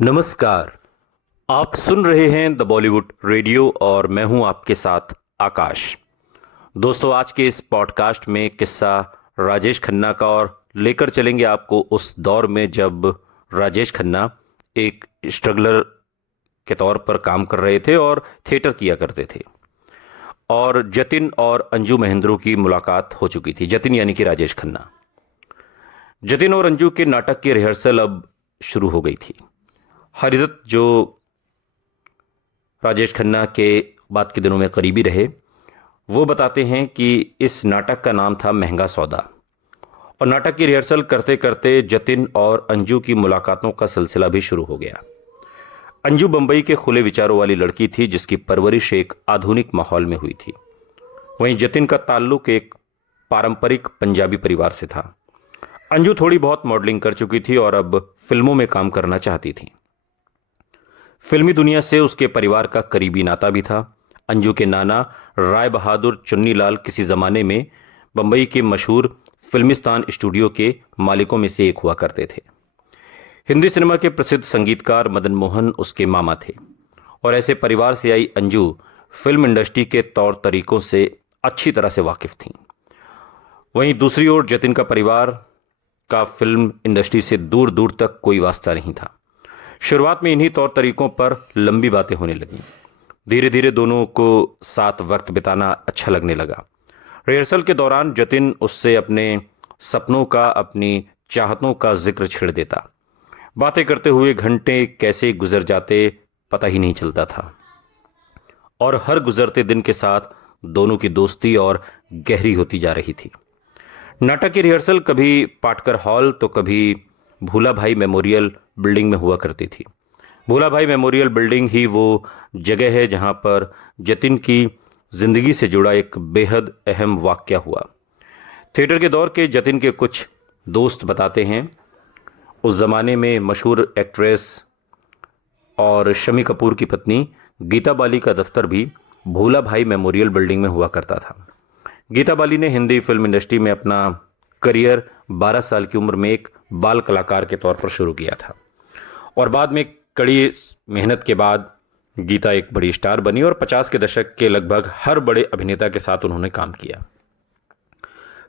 नमस्कार। आप सुन रहे हैं द बॉलीवुड रेडियो और मैं हूं आपके साथ आकाश। दोस्तों, आज के इस पॉडकास्ट में किस्सा राजेश खन्ना का और लेकर चलेंगे आपको उस दौर में जब राजेश खन्ना एक स्ट्रगलर के तौर पर काम कर रहे थे और थिएटर किया करते थे। और जतिन और अंजू महेंद्रू की मुलाकात हो चुकी थी। जतिन यानी कि राजेश खन्ना। जतिन और अंजू के नाटक की रिहर्सल अब शुरू हो गई थी। हरिदत्त, जो राजेश खन्ना के बाद के दिनों में करीबी रहे, वो बताते हैं कि इस नाटक का नाम था महंगा सौदा। और नाटक की रिहर्सल करते करते जतिन और अंजू की मुलाकातों का सिलसिला भी शुरू हो गया। अंजू बंबई के खुले विचारों वाली लड़की थी जिसकी परवरिश एक आधुनिक माहौल में हुई थी। वहीं जतिन का ताल्लुक एक पारंपरिक पंजाबी परिवार से था। अंजू थोड़ी बहुत मॉडलिंग कर चुकी थी और अब फिल्मों में काम करना चाहती थी। फिल्मी दुनिया से उसके परिवार का करीबी नाता भी था। अंजू के नाना राय बहादुर चुन्नीलाल किसी जमाने में बंबई के मशहूर फिल्मिस्तान स्टूडियो के मालिकों में से एक हुआ करते थे। हिंदी सिनेमा के प्रसिद्ध संगीतकार मदन मोहन उसके मामा थे। और ऐसे परिवार से आई अंजू फिल्म इंडस्ट्री के तौर तरीकों से अच्छी तरह से वाकिफ थीं। वहीं दूसरी ओर जतिन का परिवार का फिल्म इंडस्ट्री से दूर दूर तक कोई वास्ता नहीं था। शुरुआत में इन्हीं तौर तरीकों पर लंबी बातें होने लगीं। धीरे धीरे दोनों को साथ वक्त बिताना अच्छा लगने लगा। रिहर्सल के दौरान जतिन उससे अपने सपनों का, अपनी चाहतों का जिक्र छेड़ देता। बातें करते हुए घंटे कैसे गुजर जाते पता ही नहीं चलता था। और हर गुजरते दिन के साथ दोनों की दोस्ती और गहरी होती जा रही थी। नाटक की रिहर्सल कभी पाटकर हॉल तो कभी भूला भाई मेमोरियल बिल्डिंग में हुआ करती थी। भूला भाई मेमोरियल बिल्डिंग ही वो जगह है जहां पर जतिन की जिंदगी से जुड़ा एक बेहद अहम वाकया हुआ। थिएटर के दौर के जतिन के कुछ दोस्त बताते हैं, उस जमाने में मशहूर एक्ट्रेस और शम्मी कपूर की पत्नी गीता बाली का दफ्तर भी भूला भाई मेमोरियल बिल्डिंग में हुआ करता था। गीता बाली ने हिंदी फिल्म इंडस्ट्री में अपना करियर 12 साल की उम्र में एक बाल कलाकार के तौर पर शुरू किया था। और बाद में कड़ी मेहनत के बाद गीता एक बड़ी स्टार बनी और 50 के दशक के लगभग हर बड़े अभिनेता के साथ उन्होंने काम किया।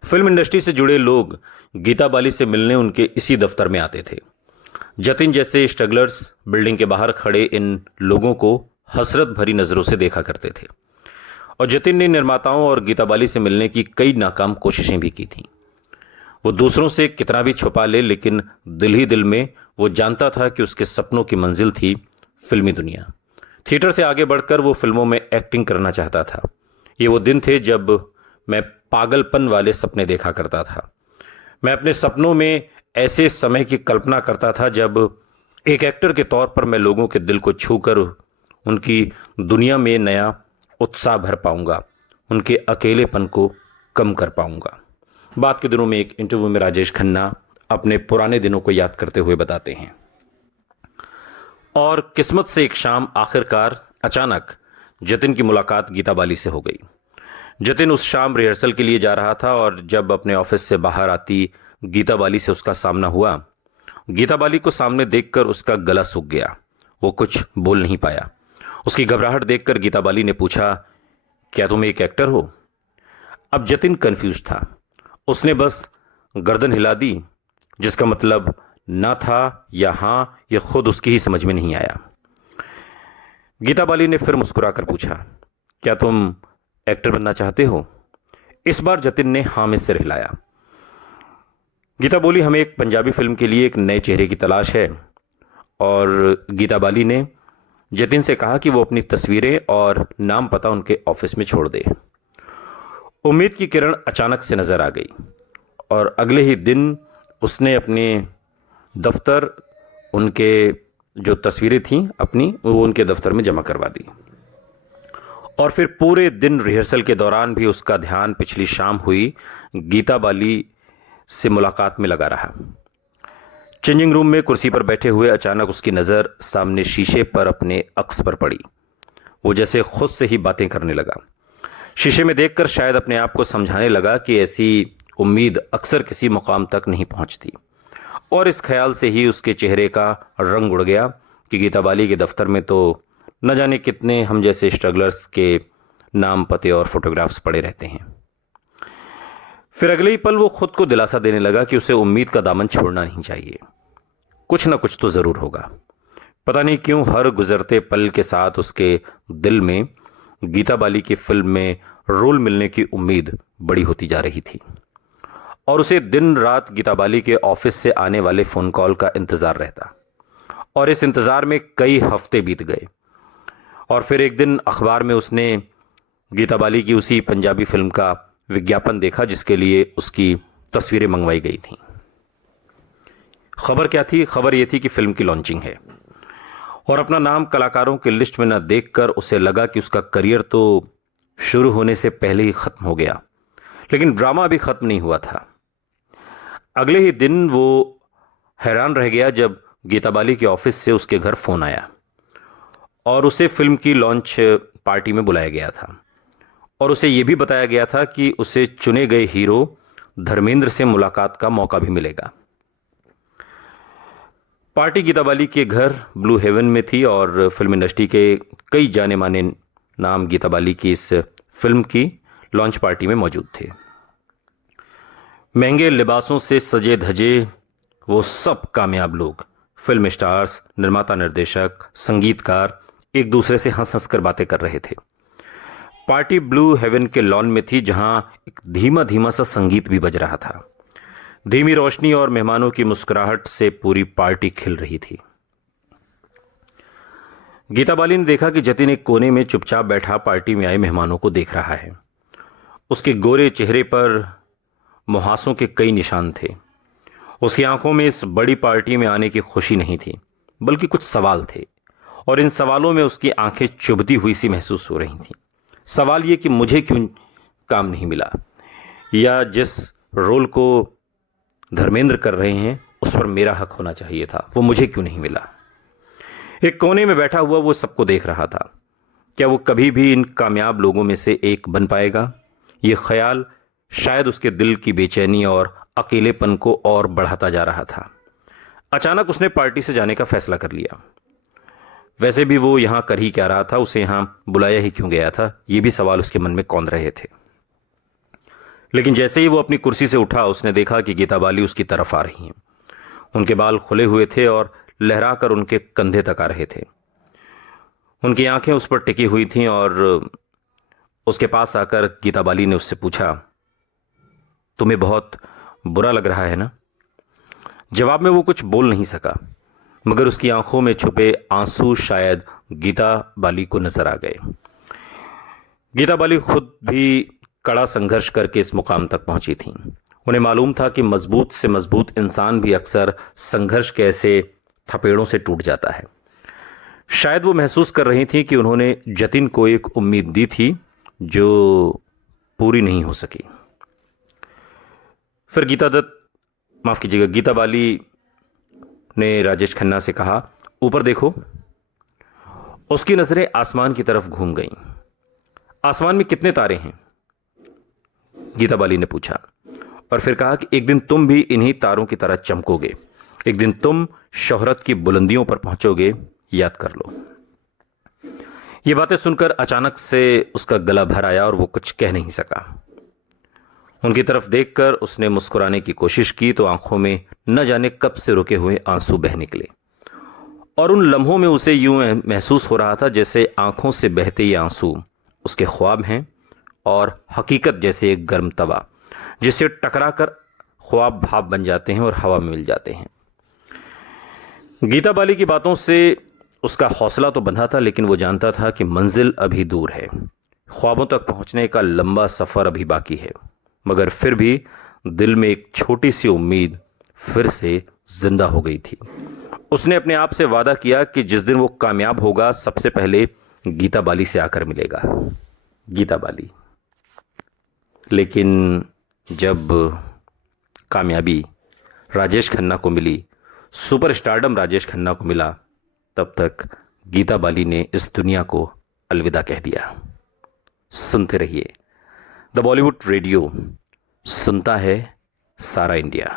फिल्म इंडस्ट्री से जुड़े लोग गीता बाली से मिलने उनके इसी दफ्तर में आते थे। जतिन जैसे स्ट्रगलर्स बिल्डिंग के बाहर खड़े इन लोगों को हसरत भरी नजरों से देखा करते थे। और जतिन ने निर्माताओं और गीता बाली से मिलने की कई नाकाम कोशिशें भी की थीं। वो दूसरों से कितना भी छुपा ले, लेकिन दिल ही दिल में वो जानता था कि उसके सपनों की मंजिल थी फिल्मी दुनिया। थिएटर से आगे बढ़कर वो फिल्मों में एक्टिंग करना चाहता था। ये वो दिन थे जब मैं पागलपन वाले सपने देखा करता था। मैं अपने सपनों में ऐसे समय की कल्पना करता था जब एक एक्टर के तौर पर मैं लोगों के दिल को छूकर उनकी दुनिया में नया उत्साह भर पाऊंगा, उनके अकेलेपन को कम कर पाऊंगा। बाद के दिनों में एक इंटरव्यू में राजेश खन्ना अपने पुराने दिनों को याद करते हुए बताते हैं। और किस्मत से एक शाम आखिरकार अचानक जतिन की मुलाकात गीता बाली से हो गई। जतिन उस शाम रिहर्सल के लिए जा रहा था और जब अपने ऑफिस से बाहर आती गीता बाली से उसका सामना हुआ। गीता बाली को सामने देखकर उसका गला सूख गया। वो कुछ बोल नहीं पाया। उसकी घबराहट देखकर गीता बाली ने पूछा, क्या तुम एक एक्टर हो? अब जतिन कंफ्यूज था। उसने बस गर्दन हिला दी, जिसका मतलब ना था या हां, यह खुद उसकी ही समझ में नहीं आया। गीता बाली ने फिर मुस्कुराकर पूछा, क्या तुम एक्टर बनना चाहते हो? इस बार जतिन ने हां में सिर हिलाया। गीता बोली, हमें एक पंजाबी फिल्म के लिए एक नए चेहरे की तलाश है। और गीता बाली ने जतिन से कहा कि वो अपनी तस्वीरें और नाम पता उनके ऑफिस में छोड़ दे। उम्मीद की किरण अचानक से नजर आ गई और अगले ही दिन उसने अपने दफ्तर, उनके जो तस्वीरें थीं अपनी, वो उनके दफ्तर में जमा करवा दी। और फिर पूरे दिन रिहर्सल के दौरान भी उसका ध्यान पिछली शाम हुई गीता बाली से मुलाकात में लगा रहा। चेंजिंग रूम में कुर्सी पर बैठे हुए अचानक उसकी नज़र सामने शीशे पर अपने अक्स पर पड़ी। वो जैसे खुद से ही बातें करने लगा। शीशे में देखकर शायद अपने आप को समझाने लगा कि ऐसी उम्मीद अक्सर किसी मुकाम तक नहीं पहुंचती। और इस ख्याल से ही उसके चेहरे का रंग उड़ गया। कि गीता बाली के दफ्तर में तो न जाने कितने हम जैसे स्ट्रगलर्स के नाम, पते और फोटोग्राफ्स पड़े रहते हैं। फिर अगले ही पल वो खुद को दिलासा देने लगा कि उसे उम्मीद का दामन छोड़ना नहीं चाहिए। कुछ ना कुछ तो ज़रूर होगा। पता नहीं क्यों हर गुजरते पल के साथ उसके दिल में गीता बाली की फिल्म में रोल मिलने की उम्मीद बड़ी होती जा रही थी और उसे दिन रात गीता बाली के ऑफिस से आने वाले फ़ोन कॉल का इंतज़ार रहता। और इस इंतज़ार में कई हफ्ते बीत गए और फिर एक दिन अखबार में उसने गीता बाली की उसी पंजाबी फिल्म का विज्ञापन देखा जिसके लिए उसकी तस्वीरें मंगवाई गई थीं। खबर क्या थी? खबर यह थी कि फिल्म की लॉन्चिंग है और अपना नाम कलाकारों की लिस्ट में न देखकर उसे लगा कि उसका करियर तो शुरू होने से पहले ही ख़त्म हो गया। लेकिन ड्रामा अभी ख़त्म नहीं हुआ था। अगले ही दिन वो हैरान रह गया जब गीता बाली के ऑफिस से उसके घर फ़ोन आया और उसे फिल्म की लॉन्च पार्टी में बुलाया गया था और उसे ये भी बताया गया था कि उसे चुने गए हीरो धर्मेंद्र से मुलाकात का मौका भी मिलेगा। पार्टी गीता बाली के घर ब्लू हेवन में थी और फिल्म इंडस्ट्री के कई जाने माने नाम गीता बाली की इस फिल्म की लॉन्च पार्टी में मौजूद थे। महंगे लिबासों से सजे धजे वो सब कामयाब लोग, फिल्म स्टार्स, निर्माता, निर्देशक, संगीतकार एक दूसरे से हंस हंस कर बातें कर रहे थे। पार्टी ब्लू हेवन के लॉन में थी जहां एक धीमा धीमा सा संगीत भी बज रहा था। धीमी रोशनी और मेहमानों की मुस्कुराहट से पूरी पार्टी खिल रही थी। गीता बाली ने देखा कि जतिन एक कोने में चुपचाप बैठा पार्टी में आए मेहमानों को देख रहा है। उसके गोरे चेहरे पर मुहासों के कई निशान थे। उसकी आंखों में इस बड़ी पार्टी में आने की खुशी नहीं थी बल्कि कुछ सवाल थे और इन सवालों में उसकी आंखें चुभती हुई सी महसूस हो रही थीं। सवाल ये कि मुझे क्यों काम नहीं मिला, या जिस रोल को धर्मेंद्र कर रहे हैं उस पर मेरा हक होना चाहिए था, वो मुझे क्यों नहीं मिला। एक कोने में बैठा हुआ वो सबको देख रहा था। क्या वो कभी भी इन कामयाब लोगों में से एक बन पाएगा? ये ख्याल शायद उसके दिल की बेचैनी और अकेलेपन को और बढ़ाता जा रहा था। अचानक उसने पार्टी से जाने का फैसला कर लिया। वैसे भी वो यहाँ कर ही क्या रहा था, उसे यहाँ बुलाया ही क्यों गया था, ये भी सवाल उसके मन में कौंध रहे थे। लेकिन जैसे ही वो अपनी कुर्सी से उठा उसने देखा कि गीता बाली उसकी तरफ आ रही हैं। उनके बाल खुले हुए थे और लहराकर उनके कंधे तक आ रहे थे। उनकी आंखें उस पर टिकी हुई थीं और उसके पास आकर गीता बाली ने उससे पूछा, तुम्हें बहुत बुरा लग रहा है ना? जवाब में वो कुछ बोल नहीं सका मगर उसकी आंखों में छुपे आंसू शायद गीता बाली को नजर आ गए। गीता बाली खुद भी कड़ा संघर्ष करके इस मुकाम तक पहुंची थीं। उन्हें मालूम था कि मजबूत से मजबूत इंसान भी अक्सर संघर्ष के ऐसे थपेड़ों से टूट जाता है। शायद वो महसूस कर रही थी कि उन्होंने जतिन को एक उम्मीद दी थी जो पूरी नहीं हो सकी। फिर गीता बाली ने राजेश खन्ना से कहा, ऊपर देखो। उसकी नजरें आसमान की तरफ घूम गईं। आसमान में कितने तारे हैं? गीता बाली ने पूछा और फिर कहा कि एक दिन तुम भी इन्हीं तारों की तरह चमकोगे। एक दिन तुम शोहरत की बुलंदियों पर पहुंचोगे, याद कर लो। ये बातें सुनकर अचानक से उसका गला भर आया और वो कुछ कह नहीं सका। उनकी तरफ देखकर उसने मुस्कुराने की कोशिश की तो आंखों में न जाने कब से रुके हुए आंसू बह निकले और उन लम्हों में उसे यूं महसूस हो रहा था जैसे आंखों से बहते ये आंसू उसके ख्वाब हैं और हकीकत जैसे एक गर्म तवा जिससे टकराकर ख्वाब भाप बन जाते हैं और हवा में मिल जाते हैं। गीता बाली की बातों से उसका हौसला तो बंधा था लेकिन वो जानता था कि मंजिल अभी दूर है, ख्वाबों तक पहुंचने का लंबा सफ़र अभी बाकी है। मगर फिर भी दिल में एक छोटी सी उम्मीद फिर से जिंदा हो गई थी। उसने अपने आप से वादा किया कि जिस दिन वो कामयाब होगा सबसे पहले गीता बाली से आकर मिलेगा। गीता बाली। लेकिन जब कामयाबी राजेश खन्ना को मिली, सुपरस्टारडम राजेश खन्ना को मिला, तब तक गीता बाली ने इस दुनिया को अलविदा कह दिया। सुनते रहिए द बॉलीवुड रेडियो, सुनता है सारा इंडिया।